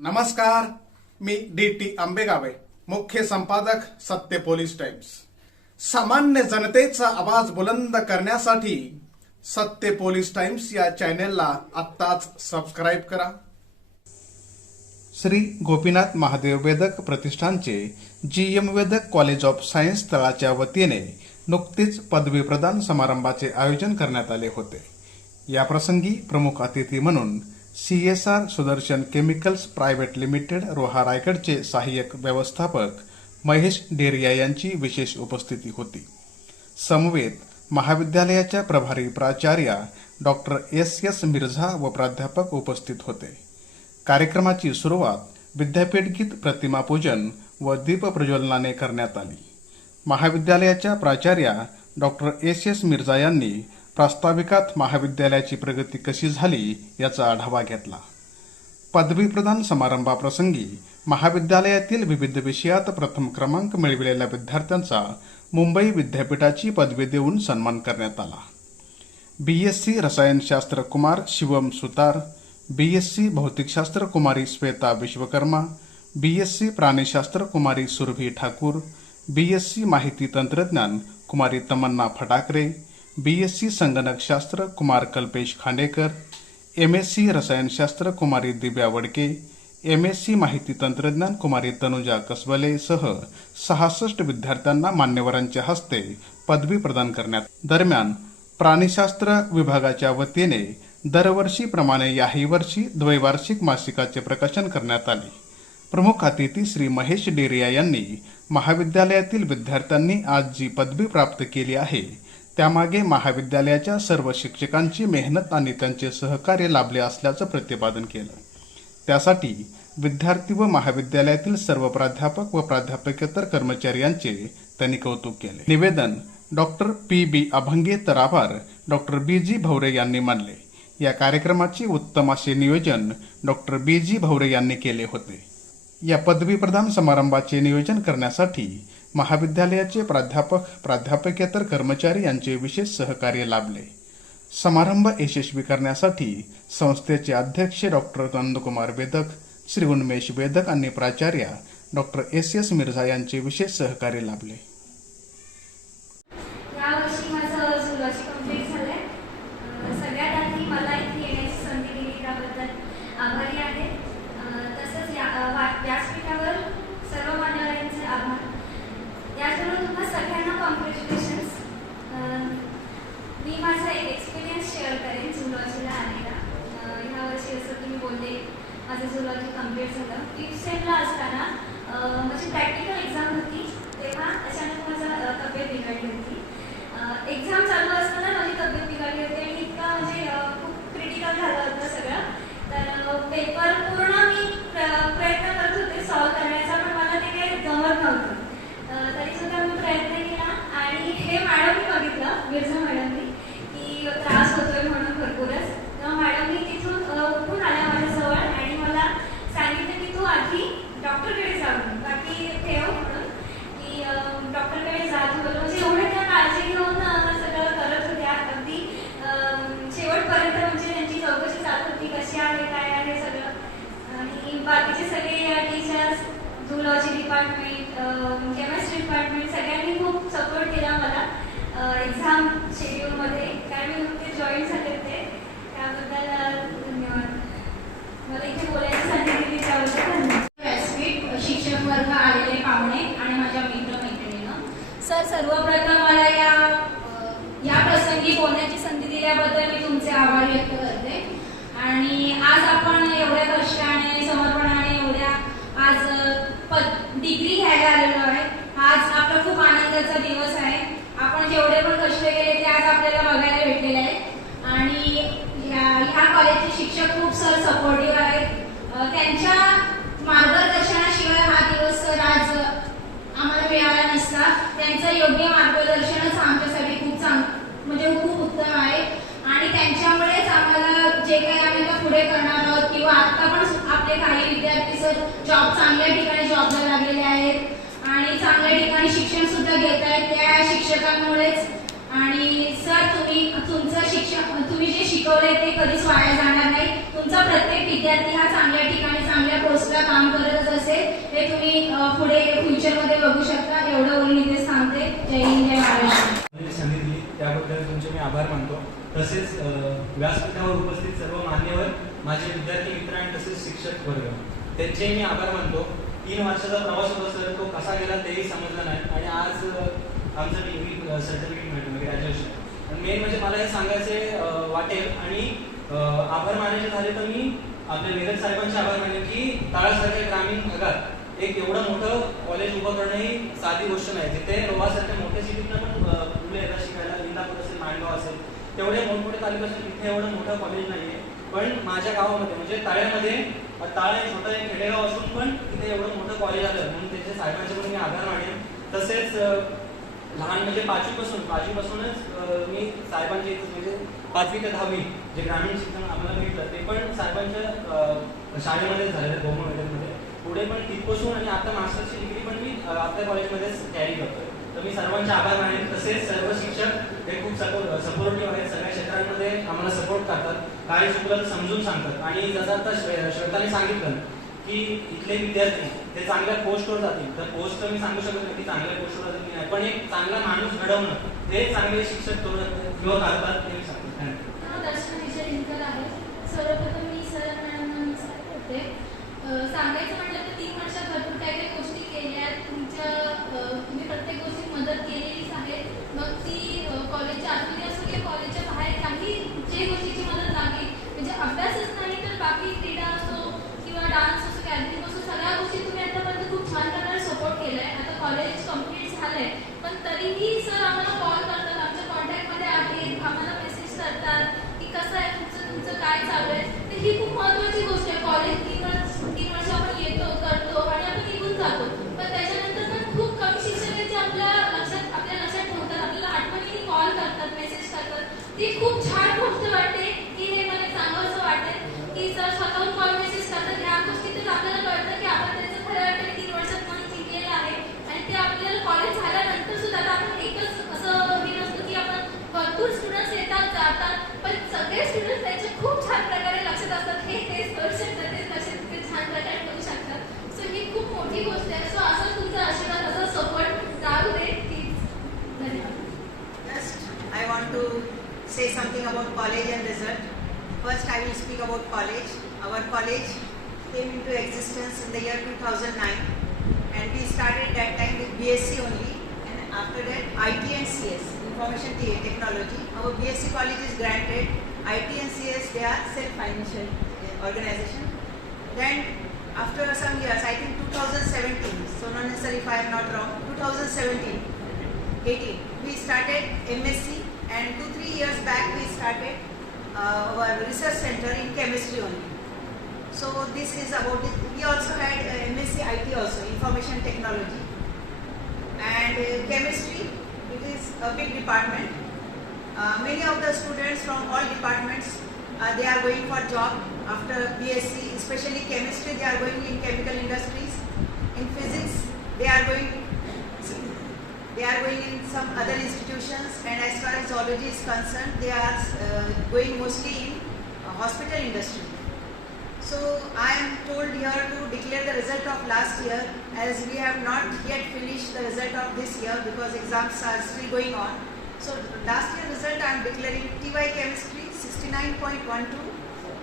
नमस्कार मी D T आंबेगावे मुख्य संपादक सत्य पोलीस टाइम्स. सामान्य जनतेचा आवाज बुलंद करण्यासाठी सत्य पोलीस टाइम्स या चॅनेलला आत्ताच सबस्क्राईब करा. श्री गोपीनाथ महादेव वेदक प्रतिष्ठानचे G M Vedak college of science तळाच्या वतीने नुकतीच पदवी प्रदान समारंभाचे आयोजन करण्यात आले होते. या प्रसंगी प्रमुख अतिथी म्हणून C S R Sudarshan chemicals private limited Roha रायगडचे सहाय्यक व्यवस्थापक महेश डेरिया यांची विशेष उपस्थिती होती. समवेत महाविद्यालयाच्या प्रभारी प्राचार्या डॉक्टर एस एस मिर्झा व प्राध्यापक उपस्थित होते. कार्यक्रमाची सुरुवात विद्यापीठ गीत प्रतिमापूजन व दीप प्रज्वलनाने करण्यात आली. महाविद्यालयाच्या प्राचार्या डॉक्टर एस एस मिर्झा यांनी प्रास्ताविकात महाविद्यालयाची प्रगती कशी झाली याचा आढावा घेतला. पदवी प्रदान समारंभाप्रसंगी महाविद्यालयातील विविध विषयात प्रथम क्रमांक मिळविलेल्या विद्यार्थ्यांचा मुंबई विद्यापीठाची पदवी देऊन सन्मान करण्यात आला. बी एस सी रसायनशास्त्र Kumar Shivam Sutar B S C भौतिकशास्त्र Kumari Shweta Vishwakarma B S C प्राणीशास्त्र Kumari Surabhi Thakur B S C माहिती तंत्रज्ञान Kumari Tamanna Phatakare B S C संगणकशास्त्र Kumar Kalpesh Khandekar M S C रसायनशास्त्र Kumari Divya Wadke M S C माहिती तंत्रज्ञान कुमारी तनुजा कसबले सह सहासष्ट विद्यार्थ्यांना मान्यवरांच्या हस्ते पदवी प्रदान करण्यात दरम्यान प्राणीशास्त्र विभागाच्या वतीने दरवर्षीप्रमाणे याही वर्षी द्वैवार्षिक मासिकाचे प्रकाशन करण्यात आले. प्रमुख अतिथी श्री महेश डेरिया यांनी महाविद्यालयातील विद्यार्थ्यांनी आज जी पदवी प्राप्त केली आहे त्यामागे महाविद्यालयाच्या सर्व शिक्षकांची मेहनत आणि त्यांचे सहकार्य लाभले असल्याचं प्रतिपादन केलं. त्यासाठी विद्यार्थी व महाविद्यालयातील सर्व प्राध्यापक व प्राध्यापकेतर कर्मचारी यांचे त्यांनी कौतुक केले. निवेदन डॉक्टर पी. बी. अभंगे तर आभार डॉक्टर बी. जी. भवरे यांनी मानले. या कार्यक्रमाचे उत्तम असे नियोजन डॉक्टर बी. जी. भवरे यांनी केले होते. या पदवी प्रदान समारंभाचे नियोजन करण्यासाठी महाविद्यालयाचे प्राध्यापक प्राध्यापकेतर कर्मचारी यांचे विशेष सहकार्य लाभले. समारंभ यशस्वी करण्यासाठी संस्थेचे अध्यक्ष डॉक्टर नंदकुमार वेदक श्री उन्मेश वेदक आणि प्राचार्या डॉक्टर एस. एस. मिर्झा यांचे विशेष सहकार्य लाभले यावर्षी माझं झुलॉजी कंप्लीट झालं आहे सगळ्यात आधी मला इथे येण्याची संधी दिली त्याबद्दल आभारी आहे अं, तसंच या अं, वा- व्यासपीठावर सर्व मान्यवरांचे आभार याचबरोबर तुम्हा सगळ्यांना कॉन्ग्रॅच्युलेशन्स मी माझा एक एक्सपिरियन्स शेअर करेन झुलॉजीला आलेला अं, ह्या वर्षी जसं तुम्ही बोलले माझं झुलॉजी कंप्लीट झालं. फिफ्थ सेमला असताना अं, माझी प्रॅक्टिकल एक्झाम होती तेव्हा अचानक माझा तब्येत बिघडली होती. एक्झाम चालू असताना माझी तब्येत बिघडली होती आणि इतका म्हणजे खूप क्रिटिकल झालं होतं सगळं. तर पेपर पूर्ण मी प्र- प्रयत्न करत होते सॉल्व करण्याचा पण मला ते काही जमत नव्हतं. अं, तरी सुद्धा मी प्रयत्न केला आणि हे मॅडम बघितलं मिर्झा मॅडमनी की त्रास होतोय म्हणून भरपूरच तेव्हा मॅडमनी तिथून अं, उठून आल्या माझ्याजवळ आणि मला सांगितलं की तू आधी डॉक्टरकडे जाऊन बाकी ठेव म्हणून की अं, डॉक्टरकडे जा तू बोललो म्हणजे एवढं त्या काळजी घेऊन अं, सगळं करत होत्या अगदी अं, शेवटपर्यंत म्हणजे त्यांची चौकशी चालू होती कशी आहे काय आहे सगळं आणि बाकीचे सगळे teachers zoology department chemistry department सगळ्यांनी खूप सपोर्ट केला मला uh, एक्झाम शेड्यूलमध्ये कारण मी नुकते जॉईन झाले होते. त्याबद्दल uh, धन्यवाद. मला इथे बोलायची संधी दिली त्याबद्दल धन्यवाद. व्यासपीठ शिक्षक वर्ग आलेले पाहुणे आणि माझ्या मित्रमैत्रिणीनं. सर सर्वप्रथम मला या या प्रसंगी बोलण्याची संधी दिल्याबद्दल मी तुमचे आभार व्यक्त करते. आणि आज आपण एवढ्या कष्टाने समर्पणाने एवढ्या आज अ, पद डिग्री घ्यायला आलेलो आहे. आज आपला खूप आनंदाचा दिवस आहे. आपण जेवढे पण कष्ट केले ते आज आपल्याला बघायला भेटलेले आहे आणि ह्या ह्या कॉलेजचे शिक्षक खूप सर सपोर्टिव्ह आहेत अ, त्यांच्या मार्गदर्शनाशिवाय हा दिवस सर आज आम्हाला मिळाला नसता त्यांचं योग्य मार्गदर्शनच आमच्यासाठी खूप चांग म्हणजे खूप उत्तम आहे आणि त्यांच्यामुळेच आम्हाला जे काही आम्ही आता पुढे करणार आहोत किंवा आता पण आपले काही विद्यार्थी सर जॉब चांगल्या ठिकाणी जॉबला लागलेले आहेत आणि चांगल्या ठिकाणी शिक्षण सुद्धा घेत आहेत त्या शिक्षकांमुळेच आणि सर तुम्ही तुमचं शिक्षण तुम्ही जे शिकवले ते कधीच वाया जाणार नाही. तुमचा प्रत्येक विद्यार्थी हा चांगल्या ठिकाणी चांगल्या पोस्टला हे तुम्ही पुढे फ्युचरमध्ये बघू शकता. एवढं बोलून इथे सांगते जय हिंद जय महाराष्ट्र. संधी त्याबद्दल तुमचे मी आभार मानतो. तसेच व्यासपीठावर उपस्थित सर्व मान्यवर माझे विद्यार्थी मित्र आणि तसेच शिक्षक वर्ग त्यांचे मी आभार मानतो. तीन वर्षाचा प्रवास होता सर. तो कसा गेला तेही समजला नाही. आणि आज आमचं डिग्री सर्टिफिकेट मिळतं म्हणजे ग्रॅज्युएशन मेन म्हणजे मला हे सांगायचे वाटेल आणि आभार मानायचे झाले तर मी आपल्या वेदक साहेबांचे आभार मानेल की ताळासारख्या ग्रामीण भागात एक एवढं मोठं कॉलेज उभं करणं ही साधी गोष्ट नाही. जिथे रोहासारख्या मोठ्या सिटीतनं पण मुलं येतात शिकायला इंदापूर असेल मांडगाव असेल तेवढे मोठमोठे तालुके असेल तिथे एवढं मोठं कॉलेज नाही आहे पण माझ्या गावामध्ये म्हणजे ताळ्यामध्ये अ, ताळा हे छोटं एक खेडेगाव असून पण तिथे एवढं मोठं कॉलेज आलं. म्हणून त्याच्या साहेबांचे पण मी आभार मानेन. तसेच लहान म्हणजे पाचवीपासून पाचवीपासूनच मी साहेबांच्या इथं म्हणजे पाचवी ते दहावी जे ग्रामीण शिक्षण आम्हाला भेटलं ते पण साहेबांच्या शाळेमध्येच झालेलं गोमो मध्ये पुढे पण तिथपासून आणि आता मास्टरची डिग्री पण मी आपल्या कॉलेजमध्येच कॅरी करतोय. तर मी सर्वांचे आभार मानेन. तसेच सर्व शिक्षक हे खूप सपोर्ट सपोर्टिव्ह आहेत. सगळ्या क्षेत्रांमध्ये आम्हाला सपोर्ट करतात. काय चुकलं समजून सांगतात. आणि जसं आता श्वेताने सांगितलं की इथले विद्यार्थी ते चांगल्या पोस्टवर जातील. तर पोस्ट मी सांगू शकत नाही की चांगल्या पोस्टवर जातील की नाही. पण एक चांगला माणूस घडवणं हे चांगले शिक्षक करून किंवा ते मी सांगतो दर्शन आहे. सर्वप्रथम मी सर मॅडमना करते. सांगायचं म्हटलं तर तीन वर्षात भरपूर काही काही गोष्टी केल्या आहेत. तुमच्या तुम्ही प्रत्येक गोष्टीत मदत केलेलीच आहे. मग ती कॉलेजच्या आतमध्ये असो किंवा कॉलेजच्या बाहेर काही जे गोष्टीची मदत लागली म्हणजे अभ्यासच नाही तर बाकी क्रीडा असो किंवा डान्स असो गॅदरिंग असो सगळ्या गोष्टी तुम्ही आतापर्यंत खूप छान प्रकारे सपोर्ट केलाय आता कॉलेज कंप्लीट झालंय पण तरीही सर आम्हाला कॉल करतात आमच्या कॉन्टॅक्टमध्ये आहेत आम्हाला मेसेज करतात की कसं आहे तुमचं तुमचं काय चालू आहे तर ही खूप महत्त्वाची गोष्ट आहे कॉलेज तीन वर्ष तीन वर्ष आपण येतो करतो आणि आपण निघून जातो पण त्याच्यानंतर पण खूप कमी शिक्षक आहेत जे आपल्या लक्षात आपल्या लक्षात ठेवतात आपल्याला आठवणीने कॉल करतात मेसेज करतात ती खूप छान गोष्ट वाटते. की हे मला सांगावंसं वाटेल की सर स्वतःहून कॉल मेसेज करतात ह्या गोष्टीतच आपल्याला कळतं की आपण त्याचं खऱ्या अर्थाने तीन वर्षात म्हणून शिकलेलं आहे. आणि ते आपल्याला कॉलेज झाल्यानंतर सुद्धा आता आपण एकच असं हे नसतं की आपण भरपूर स्टुडंट्स येतात जातात. पण सगळे students college and result. First, I will speak about college. Our college came into existence in the year 2009, and we started that time with BSc only, and after that, IT and CS, Information Technology. Our BSc college is granted. IT and CS, they are self-financial organization. Then, after some years, I think 2017, so not necessarily if I am not wrong, 2017, 18. We started MSc and two, three years back we started uh, our research center in chemistry only. So this is about it. We also had uh, MSc IT also, information technology. And uh, chemistry, it is a big department. Uh, many of the students from all departments, uh, they are going for job after BSc, especially chemistry, they are going in chemical industries. In physics, they are going they are going in some other institutions and is concerned they are uh, going mostly in uh, hospital industry. So i am told here to declare the result of last year as we have not yet finished the result of this year because exams are still going on. So last year result i am declaring ty chemistry 69.12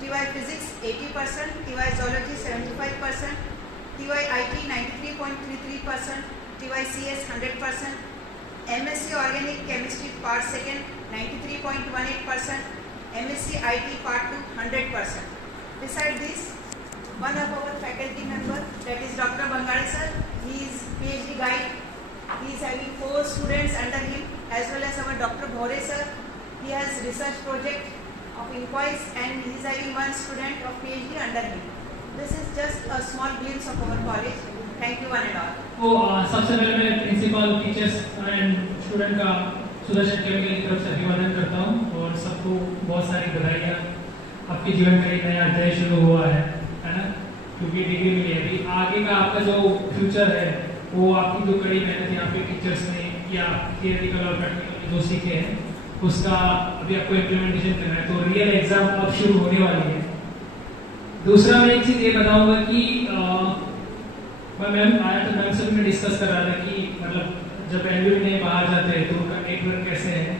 ty physics 80% ty zoology 75% ty it 93.33% TY CS 100%, MSc Organic Chemistry Part 2nd 93.18%, MSc IT Part 2 100%. Beside this, one of our faculty member that is Dr. Bangare sir, he is PhD guide. He is having four students under him as well as our Dr. Bhore sir. He has research project of inquiries and he is having one student of PhD under him. This is just a small glimpse of our college. Thank you one and all. तो सबसे पहले मैं principal teachers end student का Sudarshan chemical की तरफ़ से अभिवादन करता हूँ और सबको बहुत सारी बधाइयाँ। आपके जीवन का एक नया अध्याय शुरू हुआ है है ना? क्योंकि डिग्री मिली है। अभी आगे का आपका जो फ्यूचर है वो आपकी जो कड़ी मेहनत यहाँ पे टीचर्स ने या थियरिटिकल और प्रैक्टिकल जो सीखे हैं उसका अभी आपको इम्प्लीमेंटेशन करना है। तो रियल एग्ज़ाम अब शुरू होने वाली है। दूसरा मैं एक चीज़ ये बताऊँगा कि अ, मैं मैम, आया तो मैम से भी डिस्कस कर रहा था कि मतलब जब एनबी में बाहर जाते हैं तो उनका नेटवर्क कैसे है।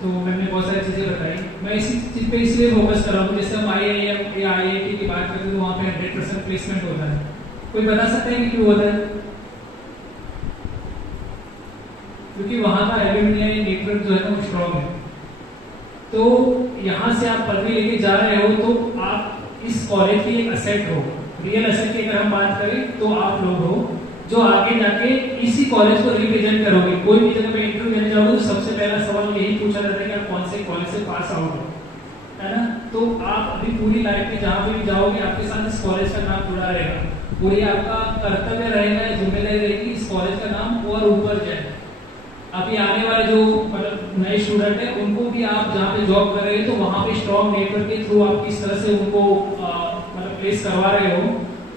तो मैंने बहुत सारी चीज़ें बताई। मैं इसी चीज़ पे इसलिए फोकस कर रहा हूँ जैसे हम आई आई एम या आई आई टी की बात करते हैं तो वहाँ पे हंड्रेड परसेंट प्लेसमेंट होता है। कोई बता सकता है कि क्यों होता है? क्योंकि वहाँ का एल्यूमिनियम नेटवर्क जो है ना वो स्ट्रॉन्ग है। तो यहाँ से आप पदवी लेके जा रहे हो तो आप इस कॉलेज की एक असेट हो। रियल असेट की अगर हम बात करें तो आप लोग हो जो आगे जाके इसी कॉलेज को रिप्रेजेंट करोगे कोई भी जगह पे इंटरव्यू देने जाओगे तो सबसे पहला सवाल यही पूछा जाता है कि आप कौन से कॉलेज से पास आउट हो। है ना? तो आप अभी पूरी लाइफ में जहाँ पे भी जाओगे आपके साथ इस कॉलेज का नाम जुड़ा रहेगा। पूरी आपका कर्तव्य रहेगा ज़िम्मेदारी रहेगी इस कॉलेज का नाम और ऊपर जाए। अभी आने वाले जो मतलब नए स्टूडेंट है उनको भी आप जहाँ पे जॉब कर रहे हैं तो वहाँ पे स्ट्रॉन्ग नेटवर्क के थ्रू आप किस तरह से उनको अ, प्लेस करवा रहे हो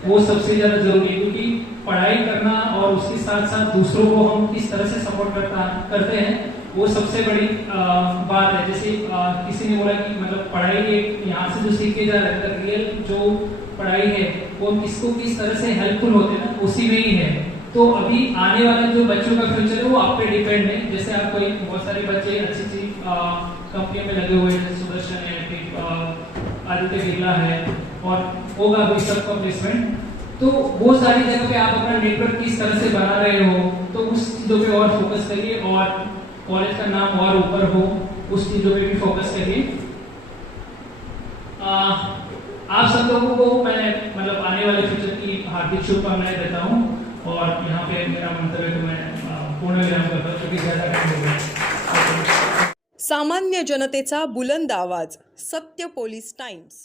वो सबसे ज़्यादा ज़रूरी है क्योंकि पढ़ाई करना और उसके साथ साथ दूसरों को हम किस तरह से सपोर्ट करता करते हैं वो सबसे बड़ी अ, बात है। जैसे अ, किसी ने बोला कि मतलब पढ़ाई एक यहाँ से जो सीख जा रहा है रियल जो पढ़ाई है वो किसको किस तरह से हेल्पफुल होते हैं ना उसी में ही है। तो अभी आने वाला जो बच्चों का फ्यूचर है वो आप पे डिपेंड है। जैसे आप कोई बहुत सारे बच्चे अच्छी अच्छी कंपनियों में लगे हुए हैं सुदर्शन है आदित्य बिरला है और होगा भी सबका प्लेसमेंट तो वो सारी जगह पे आप अपना नेटवर्क किस तरह से बना रहे हो तो उस चीजों पे और फोकस करिए और कॉलेज का नाम और ऊपर हो उस चीजों पे भी फोकस करिए। आप सब लोगों को मैं मतलब आने वाले फ्यूचर की हार्दिक शुभकामनाएं देता हूँ और यहाँ पे मेरा मंतव्य कि मैं पूर्ण विराम करता हूँ क्योंकि ज़्यादा टाइम हो गया। सामान्य जनतेचा बुलंद आवाज सत्य पोलीस टाइम्स।